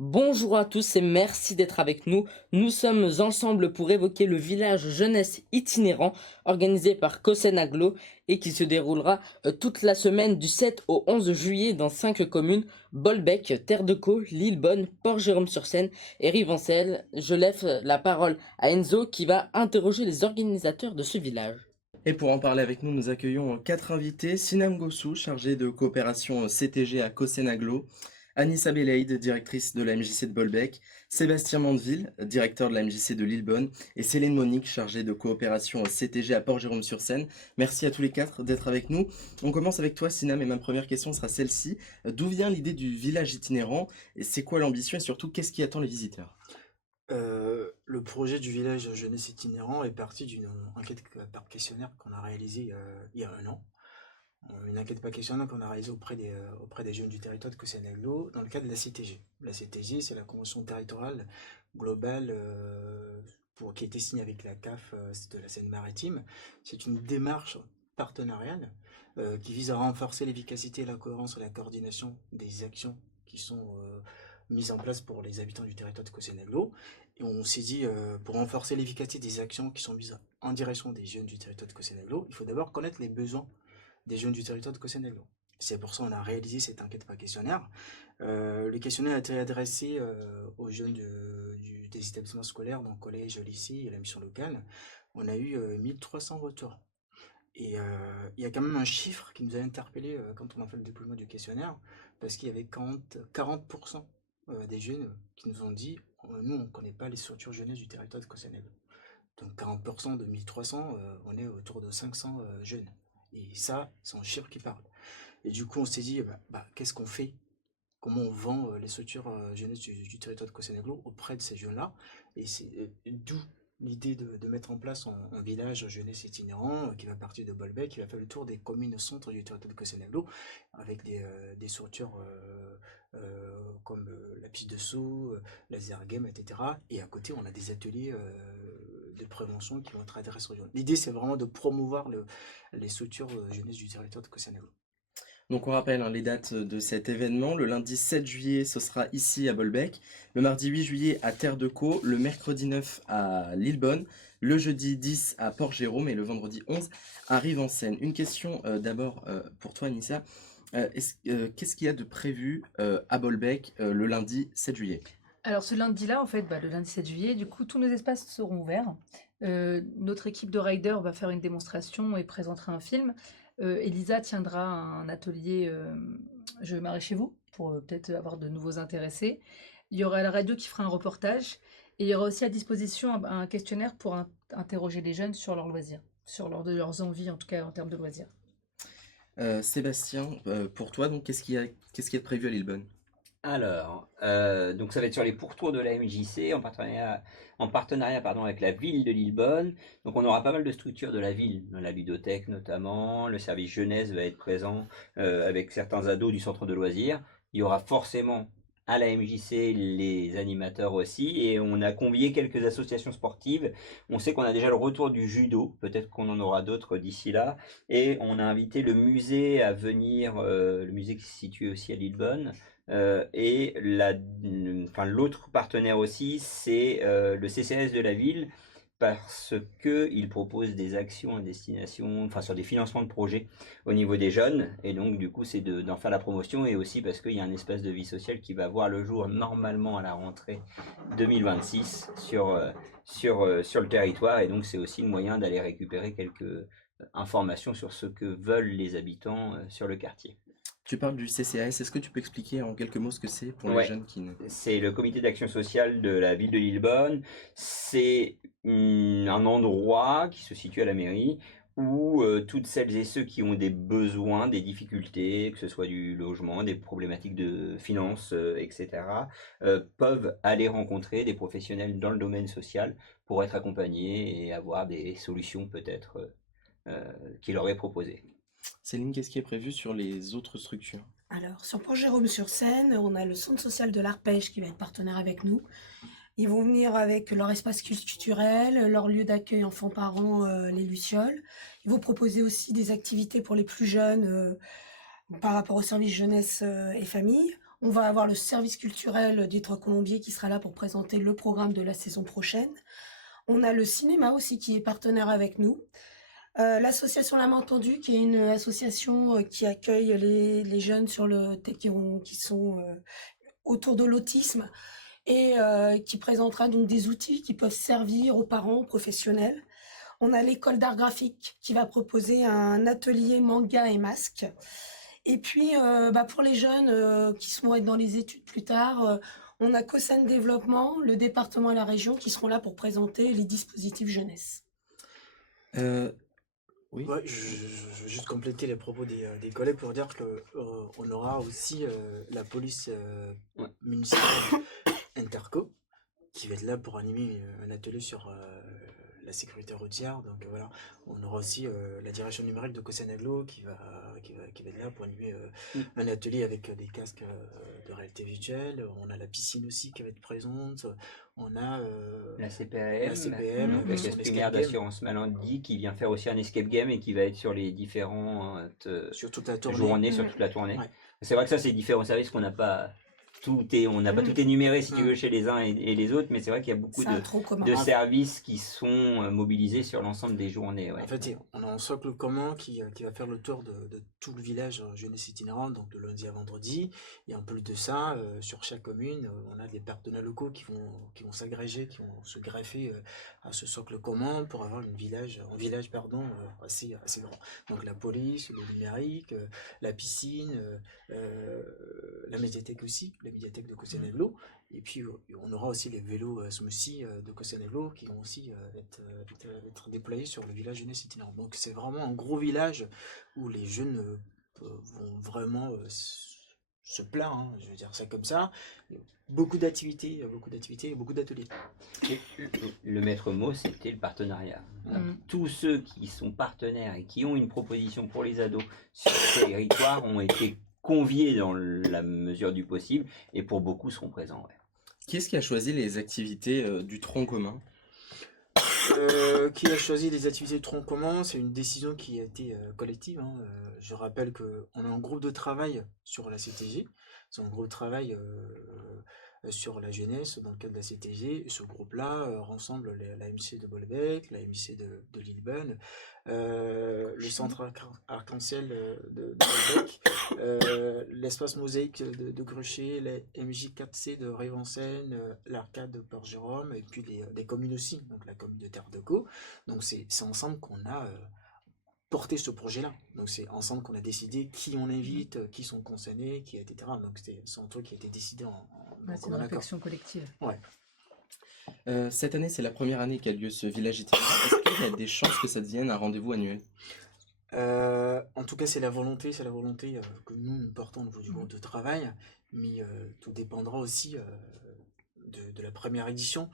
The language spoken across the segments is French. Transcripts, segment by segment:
Bonjour à tous et merci d'être avec nous. Nous sommes ensemble pour évoquer le village jeunesse itinérant organisé par Cossen Aglo et qui se déroulera toute la semaine du 7 au 11 juillet dans 5 communes: Bolbec, Terre de Caux, Lillebonne, Port-Jérôme-sur-Seine et Rivencelle. Je laisse la parole à Enzo qui va interroger les organisateurs de ce village. Et pour en parler avec nous, nous accueillons quatre invités. Sinam Gossou, chargée de coopération CTG à Cosenaglo, Anissa Belaïd, directrice de la MJC de Bolbec, Sébastien Mandeville, directeur de la MJC de Lillebonne, et Céline Monique, chargée de coopération CTG à Port-Jérôme-sur-Seine. Merci à tous les quatre d'être avec nous. On commence avec toi, Sinam, et ma première question sera celle-ci. D'où vient l'idée du village itinérant? Et c'est quoi l'ambition? Et surtout, qu'est-ce qui attend les visiteurs? Le projet du village jeunesse itinérant est parti d'une enquête par questionnaire qu'on a réalisée il y a un an. Une enquête par questionnaire qu'on a réalisée auprès des jeunes du territoire de Cossé-Naglo dans le cadre de la CTG. La CTG, c'est la Convention territoriale globale qui a été signée avec la CAF de la Seine-Maritime. C'est une démarche partenariale qui vise à renforcer l'efficacité, la cohérence et la coordination des actions qui sont mises en place pour les habitants du territoire de Cossé-Naglo. Et on s'est dit, pour renforcer l'efficacité des actions qui sont mises en direction des jeunes du territoire de Cossé-Naglo, il faut d'abord connaître les besoins des jeunes du territoire de Cossé-Naglo. C'est pour ça qu'on a réalisé cette enquête par questionnaire. Le questionnaire a été adressé aux jeunes des établissements scolaires, donc collège, lycée et la mission locale. On a eu 1300 retours. Et il y a quand même un chiffre qui nous a interpellé quand on a fait le déploiement du questionnaire, parce qu'il y avait 40% des jeunes qui nous ont dit nous, on ne connaît pas les structures jeunesse du territoire de Cossé-Naglo. Donc 40% de 1300, on est autour de 500 jeunes. Et ça, c'est un chiffre qui parle. Et du coup, on s'est dit, qu'est-ce qu'on fait? Comment on vend les structures jeunesse du territoire de Cossé-Naglo auprès de ces jeunes-là? Et c'est d'où l'idée de mettre en place un village jeunesse itinérant qui va partir de Bolbec, qui va faire le tour des communes centres du territoire de Cossé-Naglo, avec des structures comme la piste de saut, laser game, etc. Et à côté, on a des ateliers de prévention qui vont être adressés aux jeunes. L'idée, c'est vraiment de promouvoir les structures jeunesse du territoire de Cossé-Naglo. Donc on rappelle les dates de cet événement. Le lundi 7 juillet, ce sera ici à Bolbec. Le mardi 8 juillet à Terre de Caux. Le mercredi 9 à Lillebonne. Le jeudi 10 à Port-Jérôme et le vendredi 11 à Rive-en-Seine. Une question d'abord pour toi, Anissa. Qu'est-ce qu'il y a de prévu à Bolbec le lundi 7 juillet? Alors ce lundi-là, en fait, le lundi 7 juillet, du coup, tous nos espaces seront ouverts. Notre équipe de riders va faire une démonstration et présentera un film. Elisa tiendra un atelier Je vais marrer chez vous pour peut-être avoir de nouveaux intéressés. Il y aura la radio qui fera un reportage et il y aura aussi à disposition un questionnaire pour interroger les jeunes sur leurs loisirs, leurs envies en tout cas en termes de loisirs. Sébastien, pour toi, donc qu'est-ce qu'il y a de prévu à Lillebonne? Alors, donc ça va être sur les pourtours de la MJC en partenariat pardon, avec la ville de Lillebonne. Donc on aura pas mal de structures de la ville, dans la ludothèque notamment, le service jeunesse va être présent avec certains ados du centre de loisirs. Il y aura forcément à la MJC les animateurs aussi, et on a convié quelques associations sportives. On sait qu'on a déjà le retour du judo, peut-être qu'on en aura d'autres d'ici là, et on a invité le musée à venir, le musée qui se situe aussi à Lillebonne. L'autre partenaire aussi, c'est le CCAS de la ville, parce qu'il propose des actions à destination, enfin sur des financements de projets au niveau des jeunes, et donc du coup c'est d'en faire la promotion, et aussi parce qu'il y a un espace de vie sociale qui va voir le jour normalement à la rentrée 2026 sur le territoire, et donc c'est aussi le moyen d'aller récupérer quelques informations sur ce que veulent les habitants sur le quartier. Tu parles du CCAS, est-ce que tu peux expliquer en quelques mots ce que c'est pour les Ouais, jeunes qui ne... c'est le comité d'action sociale de la ville de Lillebonne. C'est un endroit qui se situe à la mairie où toutes celles et ceux qui ont des besoins, des difficultés, que ce soit du logement, des problématiques de finances, etc., peuvent aller rencontrer des professionnels dans le domaine social pour être accompagnés et avoir des solutions peut-être qu'il leur est proposées. Céline, qu'est-ce qui est prévu sur les autres structures? Alors, sur Port-Jérôme-sur-Seine, on a le centre social de l'Arpège qui va être partenaire avec nous. Ils vont venir avec leur espace culturel, leur lieu d'accueil enfants-parents, les Lucioles. Ils vont proposer aussi des activités pour les plus jeunes par rapport au service jeunesse et famille. On va avoir le service culturel des Trois Colombiers qui sera là pour présenter le programme de la saison prochaine. On a le cinéma aussi qui est partenaire avec nous. L'association La Main Tendue, qui est une association qui accueille les jeunes qui sont autour de l'autisme et qui présentera donc des outils qui peuvent servir aux parents, aux professionnels. On a l'école d'art graphique qui va proposer un atelier manga et masque. Et puis, pour les jeunes qui vont être dans les études plus tard, on a COSEN Développement, le département et la région qui seront là pour présenter les dispositifs jeunesse. Oui. Ouais, je veux juste compléter les propos des collègues pour dire que on aura aussi la police municipale Interco qui va être là pour animer un atelier sur la sécurité routière. Donc voilà, on aura aussi la direction numérique de COSEN Aglo qui va être là pour animer un atelier avec des casques de réalité virtuelle. On a la piscine aussi qui va être présente. On a La CPAM, CPM avec son la escape primaire game d'assurance maladie qui vient faire aussi un escape game et qui va être sur les différentes sur toute la tournée. journées, sur toute la tournée. Ouais. C'est vrai que ça, c'est différents services qu'on n'a pas on n'a pas tout énuméré si tu veux chez les uns et les autres, mais c'est vrai qu'il y a beaucoup C'est un tronc commun. de services qui sont mobilisés sur l'ensemble des journées. Ouais. En fait, on a un socle commun qui va faire le tour de tout le village jeunesse itinérante, donc de lundi à vendredi. Et en plus de ça, sur chaque commune, on a des partenaires locaux qui vont s'agréger, qui vont se greffer à ce socle commun pour avoir un village assez grand. Donc la police, le numérique, la piscine, la médiathèque aussi, la médiathèque de COSEN Aglo. Et puis on aura aussi les vélos Smoothie de COSEN Aglo qui vont aussi être déployés sur le village jeunesse itinérant. Donc c'est vraiment un gros village où les jeunes vont vraiment se plaindre, hein, je veux dire ça comme ça. Beaucoup d'activités et beaucoup d'ateliers. Le maître mot, c'était le partenariat. Tous ceux qui sont partenaires et qui ont une proposition pour les ados sur le territoire ont été conviés dans la mesure du possible et pour beaucoup seront présents. Ouais. Qui est-ce qui a choisi les activités du tronc commun? Qui a choisi les activités de tronc commun? C'est une décision qui a été collective. Hein. Je rappelle qu'on a un groupe de travail sur la CTG. C'est un groupe de travail sur la jeunesse dans le cadre de la CTG. Et ce groupe-là rassemble la MJC de Bolbec, la MJC de Lillebonne, le centre arc-en-ciel de Bolbec, l'espace mosaïque de Gruchet, la MJ4C de Révensen, l'arcade de Port-Jérôme, et puis des communes aussi, donc la commune de Terre de Caux. Donc c'est ensemble qu'on a porté ce projet-là. Donc c'est ensemble qu'on a décidé qui on invite, qui sont concernés, etc. Donc c'est un truc qui a été décidé c'est une réflexion collective. Ouais. Cette année, c'est la première année qu'a lieu ce village itinérant. Est-ce qu'il y a des chances que ça devienne un rendez-vous annuel? En tout cas, c'est la volonté que nous portons au niveau du groupe de travail, mais tout dépendra aussi de la première édition.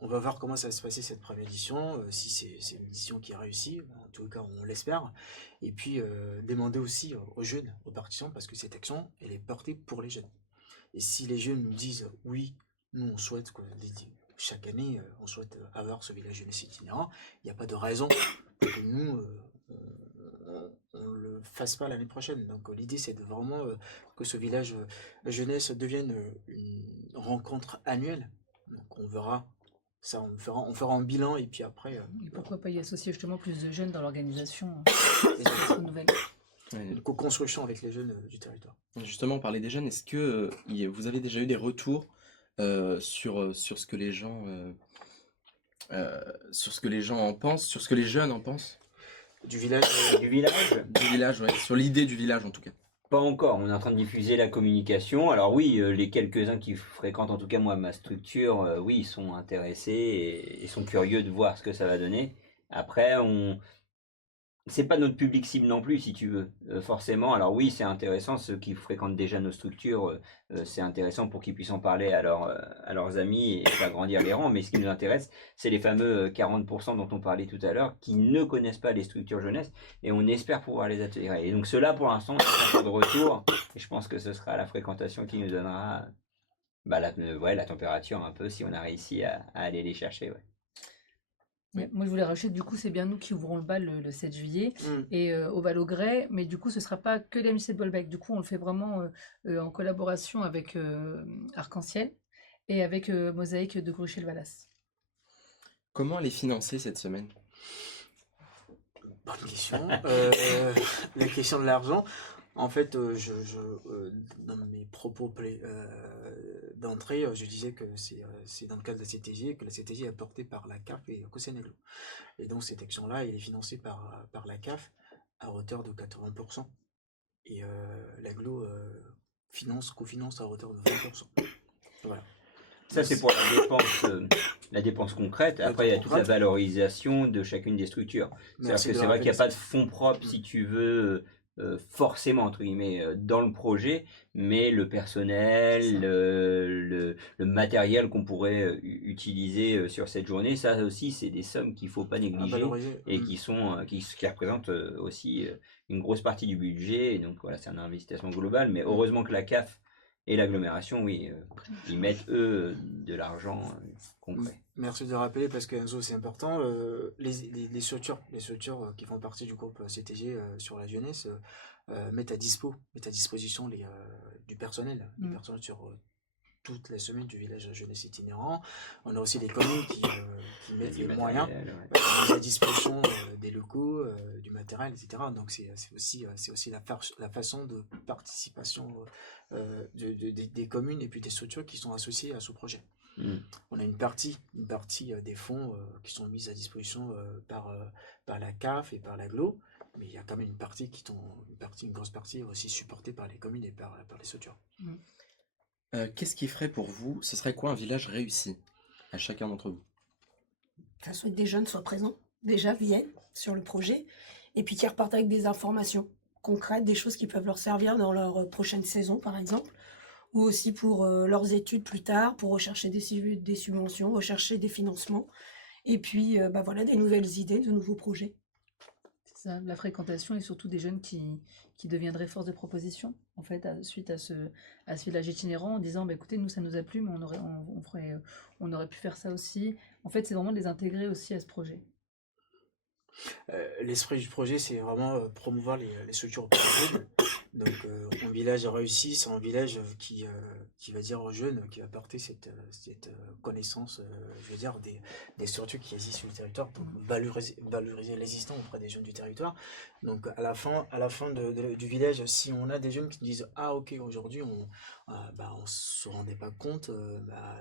On va voir comment ça va se passer cette première édition, si c'est une édition qui réussit, en tout cas on l'espère, et puis demander aussi aux jeunes, aux participants, parce que cette action, elle est portée pour les jeunes. Et si les jeunes nous disent oui, nous on souhaite chaque année, on souhaite avoir ce village jeunesse itinérant, il n'y a pas de raison pour que nous on le fasse pas l'année prochaine. Donc l'idée c'est de vraiment que ce village jeunesse devienne une rencontre annuelle. Donc on verra ça, on fera un bilan et puis après. Et pourquoi pas y associer justement plus de jeunes dans l'organisation nouvelle. Une co-construction avec les jeunes du territoire. Justement, parler des jeunes, est-ce que vous avez déjà eu des retours sur ce que les gens en pensent, sur ce que les jeunes en pensent? Du village Du village Du village, ouais, sur l'idée du village en tout cas. Pas encore, on est en train de diffuser la communication. Alors oui, les quelques-uns qui fréquentent en tout cas moi ma structure, oui, ils sont intéressés et sont curieux de voir ce que ça va donner. Après, c'est pas notre public cible non plus, si tu veux, forcément. Alors oui, c'est intéressant, ceux qui fréquentent déjà nos structures, c'est intéressant pour qu'ils puissent en parler à leurs amis et faire grandir les rangs. Mais ce qui nous intéresse, c'est les fameux 40% dont on parlait tout à l'heure, qui ne connaissent pas les structures jeunesse, et on espère pouvoir les attirer. Et donc ceux-là, pour l'instant, ils pas de retour, et je pense que ce sera la fréquentation qui nous donnera la température un peu, si on a réussi à aller les chercher. Ouais. Ouais, moi, je voulais rajouter, du coup, c'est bien nous qui ouvrons le bal le 7 juillet Mm. et au Val au Grès, mais du coup, ce sera pas que l'MJC de Bolbec. Du coup, on le fait vraiment en collaboration avec Arc-en-Ciel et avec Mosaïque de Gruchet-le-Valas. Comment elle est financée cette semaine? Bonne question. La question de l'argent, en fait, dans mes propos d'entrée, je disais que c'est dans le cadre de la CTG, que la CTG est apportée par la CAF et Cosenaglo. Et donc cette action-là, elle est financée par la CAF à hauteur de 80%. Et l'aglo cofinance à hauteur de 20%. Voilà. Ça, c'est pour la dépense concrète. La Après, il y a dépense toute la concrète. valorisation de chacune des structures. C'est-à-dire Merci que de c'est vrai qu'il n'y a rappeler pas ça. de fonds propres, si tu veux, forcément, entre guillemets, dans le projet, mais le C'est personnel, ça. le matériel qu'on pourrait utiliser sur cette journée, ça aussi, c'est des sommes qu'il ne faut pas À négliger valoriser. et qui représentent aussi une grosse partie du budget. Et donc, voilà, c'est un investissement global. Mais heureusement que la CAF et l'agglomération, oui, ils mettent, eux, de l'argent concret. Merci de rappeler parce que Enzo, c'est important. Les structures qui font partie du groupe CTG sur la jeunesse mettent à disposition du personnel sur toute la semaine du village jeunesse itinérant. On a aussi les communes qui mettent Du les moyens matériel, ouais. mise à disposition des locaux, du matériel, etc. Donc c'est aussi la façon de participation des communes et puis des structures qui sont associées à ce projet. Mm. On a une partie des fonds qui sont mis à disposition par la CAF et par l'aglo, mais il y a quand même une grosse partie aussi supportée par les communes et par les structures. Qu'est-ce qui ferait pour vous, ce serait quoi un village réussi à chacun d'entre vous? Ça soit que des jeunes soient présents, déjà viennent sur le projet, et puis qu'ils repartent avec des informations concrètes, des choses qui peuvent leur servir dans leur prochaine saison, par exemple, ou aussi pour leurs études plus tard, pour rechercher des subventions, rechercher des financements, et puis voilà, des nouvelles idées, de nouveaux projets. C'est ça, la fréquentation et surtout des jeunes qui deviendraient force de proposition, en fait, suite à ce village itinérant, en disant, bah, écoutez, nous, ça nous a plu, mais on aurait pu faire ça aussi. En fait, c'est vraiment de les intégrer aussi à ce projet. L'esprit du projet, c'est vraiment promouvoir les structures opérationnelles. Donc, un village réussi, c'est un village qui va dire aux jeunes, qui va apporter cette connaissance, je veux dire, des structures qui existent sur le territoire, donc valoriser l'existant auprès des jeunes du territoire. Donc, à la fin du village, si on a des jeunes qui disent, ah, ok, aujourd'hui, on se rendait pas compte,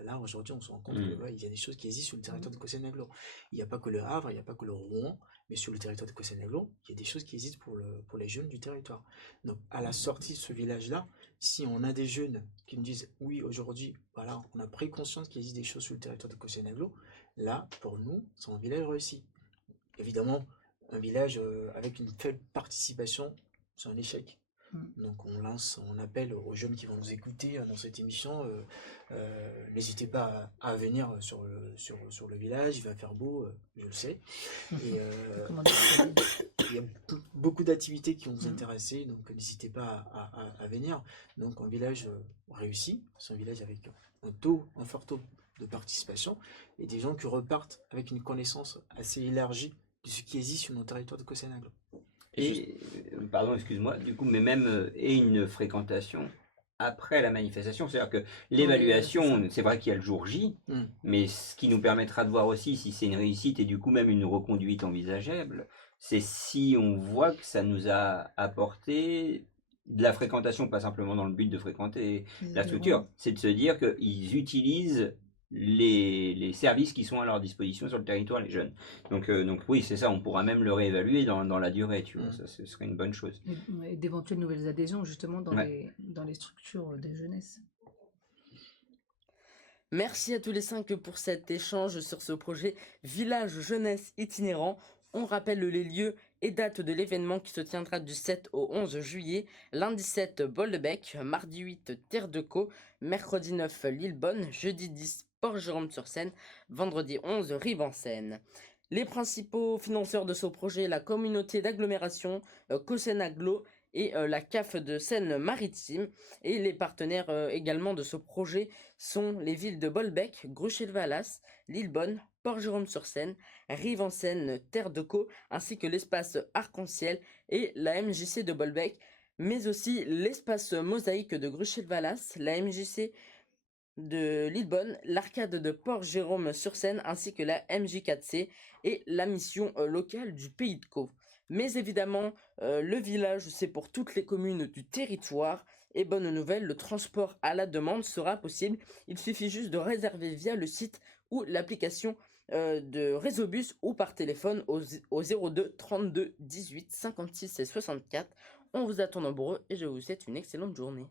là, aujourd'hui, on se rend compte qu'il y a des choses qui existent sur le territoire de Cosenaglo. Il n'y a pas que le Havre, il n'y a pas que le Rouen, mais sur le territoire de Cosenaglo, il y a des choses qui existent pour les jeunes du territoire. Donc, à la sortie de ce village-là, si on a des jeunes qui nous disent, oui, aujourd'hui, voilà, on a pris conscience qu'il existe des choses sur le territoire de Cosenaglo, là, pour nous, c'est un village réussi. Évidemment, un village avec une faible participation, c'est un échec. Donc on appelle aux jeunes qui vont nous écouter dans cette émission, n'hésitez pas à venir sur le village, il va faire beau, je le sais. Et il y a beaucoup d'activités qui vont vous intéresser, donc n'hésitez pas à venir. Donc un village réussi, c'est un village avec un fort taux de participation et des gens qui repartent avec une connaissance assez élargie de ce qui existe sur nos territoires de Cosenaglo. Et, pardon, excuse-moi, du coup, mais même, et une fréquentation après la manifestation, c'est-à-dire que l'évaluation, c'est vrai qu'il y a le jour J, mais ce qui nous permettra de voir aussi si c'est une réussite et du coup même une reconduite envisageable, c'est si on voit que ça nous a apporté de la fréquentation, pas simplement dans le but de fréquenter la structure, c'est de se dire qu'ils utilisent les services qui sont à leur disposition sur le territoire, les jeunes. Donc oui, c'est ça, on pourra même le réévaluer dans la durée, tu vois, ça ce serait une bonne chose. Et d'éventuelles nouvelles adhésions, justement, dans les structures de jeunesse. Merci à tous les 5 pour cet échange sur ce projet Village Jeunesse Itinérant. On rappelle les lieux et dates de l'événement qui se tiendra du 7 au 11 juillet, lundi 7 Bolbec, mardi 8 Terre de Caux, mercredi 9 Lillebonne, jeudi 10 Port-Jérôme-sur-Seine, vendredi 11 Rive-en-Seine. Les principaux financeurs de ce projet, la communauté d'agglomération Cosenaglo et la CAF de Seine-Maritime. Et les partenaires également de ce projet sont les villes de Bolbec, Gruchet-Vallas, Lillebonne, Port-Jérôme-sur-Seine, Rive-en-Seine, Terre de Caux, ainsi que l'espace Arc-en-Ciel et la MJC de Bolbec, mais aussi l'espace Mosaïque de Gruchet-Vallas, la MJC de Lillebonne, l'arcade de Port-Jérôme-sur-Seine, ainsi que la MJ4C et la mission locale du Pays de Caux. Mais évidemment, le village, c'est pour toutes les communes du territoire. Et bonne nouvelle, le transport à la demande sera possible. Il suffit juste de réserver via le site ou l'application de Réseaubus ou par téléphone au 02 32 18 56 et 64. On vous attend nombreux et je vous souhaite une excellente journée.